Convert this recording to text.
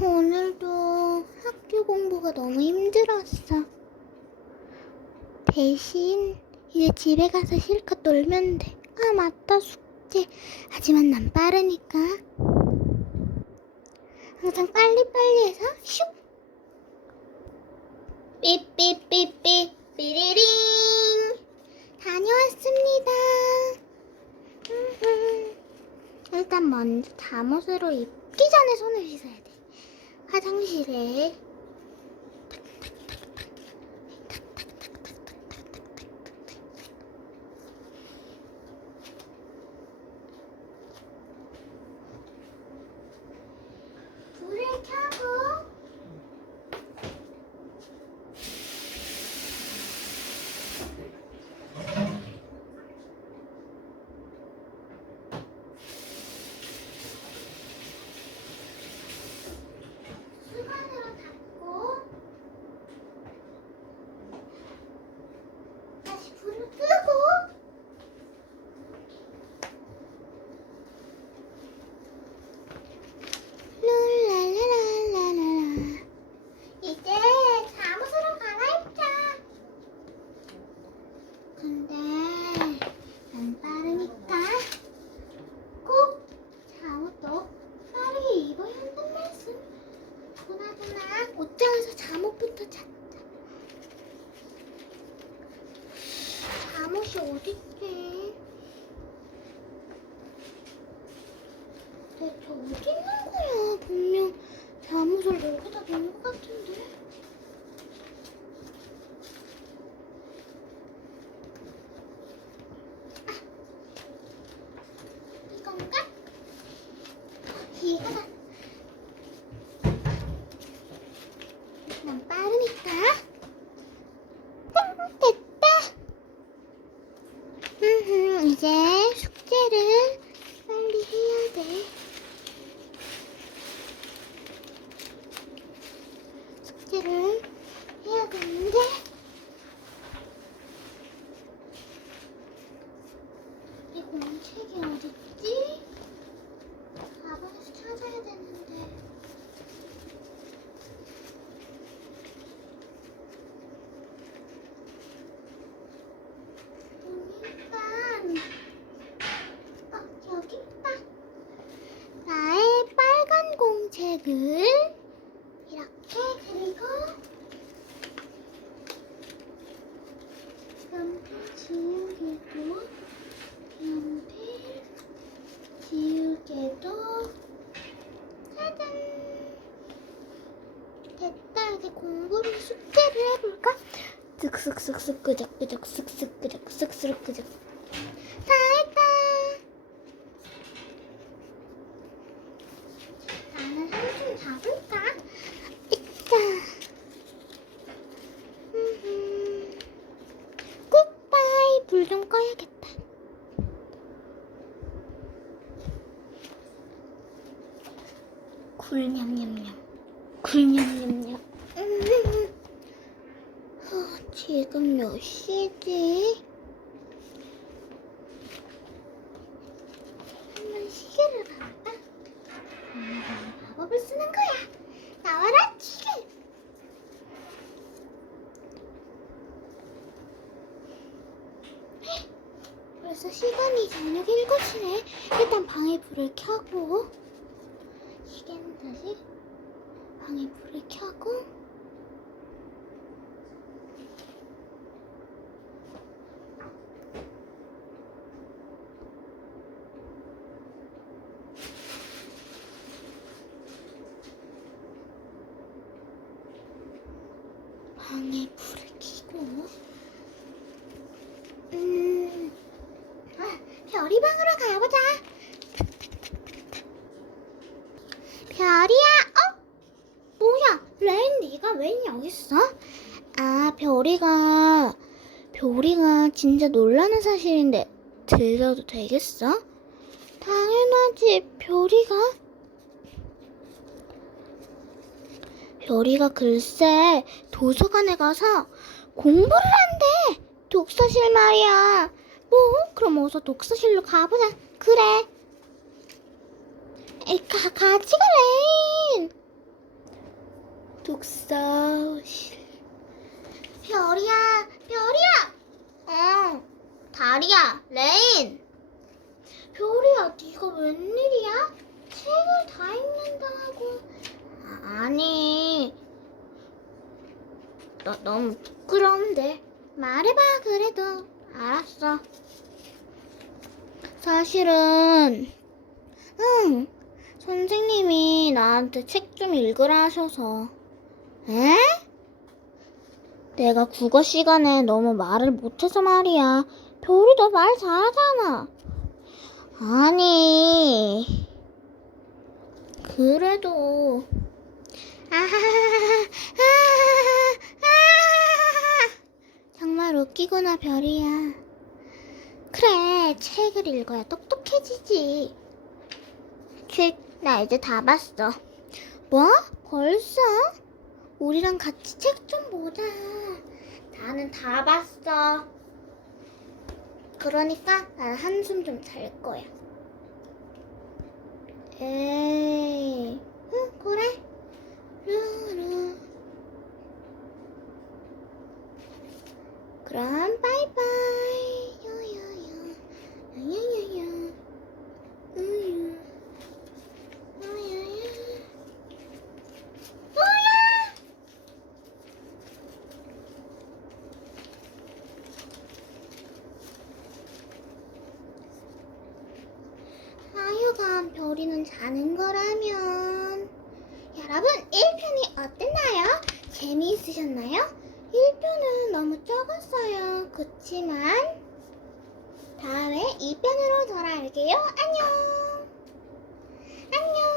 오늘도 학교 공부가 너무 힘들었어. 대신 이제 집에 가서 실컷 놀면 돼. 아, 맞다, 숙제. 하지만 난 빠르니까. 항상 빨리빨리 해서 슉! 삐삐삐삐 삐리링 다녀왔습니다. 일단 먼저 잠옷으로 입기 전에 손을 씻어야 돼. 화장실에 불을 켜고 수건으로 닦고 끄고 룰랄랄랄랄라. 이제 잠옷으로 갈아입자. 근데 난 빠르니까 꼭 잠옷도 빠르게 입어야 한단 말씀. 그나저나 옷장에서 잠옷부터 찾 자. 잠옷이 어딨지? 대체 있는 거야? 분명 잠옷을 여기다 놓은 것 같은데. 아, 이건가? 이거다. 난 빠르니까. 음, 됐다. 음, 이제 숙제를 빨리 해야 돼. 숙제를 해야 되는데. 이 공 책이 어딨지? 가방에서 찾아야 되는데. 일단 어 여기 있다. 나의 빨간 공책을 지우개도 연필 지우개도 짜잔 됐다 이제 공부를 숙제를 해볼까? 쓱쓱쓱쓱 끄적끄적 쓱쓱 끄적 쓱쓱 끄적. 다 했다. 나는 자볼까? 있자. 음흠. 굿바이. 불 좀 꺼야겠다. 굴냠냠냠. 굴냠냠냠 지금 몇 시지? 한번 시계를 봐볼까? 오늘은 마법을 쓰는 거야. 나와라 시계. 헉, 벌써 시간이 저녁 7시네. 일단 방에 불을 켜고 시계는 다시 방에 불을 켜고 방에 불을 켜고 음, 아, 별이 방으로 가보자. 별이야, 어? 뭐야, 레인 네가 웬 여기 있어? 아, 별이가 별이가 진짜 놀라는 사실인데 들려도 되겠어? 당연하지, 별이가. 별이가 글쎄 도서관에 가서 공부를 한대. 독서실 말이야. 뭐? 그럼 어서 독서실로 가보자. 그래. 에이, 가, 가지, 그래. 독서실. 별이야, 별이야. 어, 다리야, 레인. 별이야, 네가 웬일이야? 책을 다 읽는다고. 아, 아니, 너 너무 부끄러운데. 말해봐, 그래도. 알았어. 사실은, 응, 선생님이 나한테 책 좀 읽으라 하셔서. 에? 내가 국어 시간에 너무 말을 못해서 말이야. 별이 너 말 잘하잖아. 아니, 그래도. 아하하하하, 아하하하. 정말 웃기구나, 별이야. 그래, 책을 읽어야 똑똑해지지. 쉿, 나 이제 다 봤어. 뭐? 벌써? 우리랑 같이 책 좀 보자. 나는 다 봤어. 그러니까 난 한숨 좀 잘 거야. 에이, 응, 그래. 루루. 그럼 바이바이. 그럼 별이는 자는 거라면. 여러분 1편이 어땠나요? 재미있으셨나요? 1편은 너무 적었어요. 그치만 다음에 2편으로 돌아올게요. 안녕! 안녕!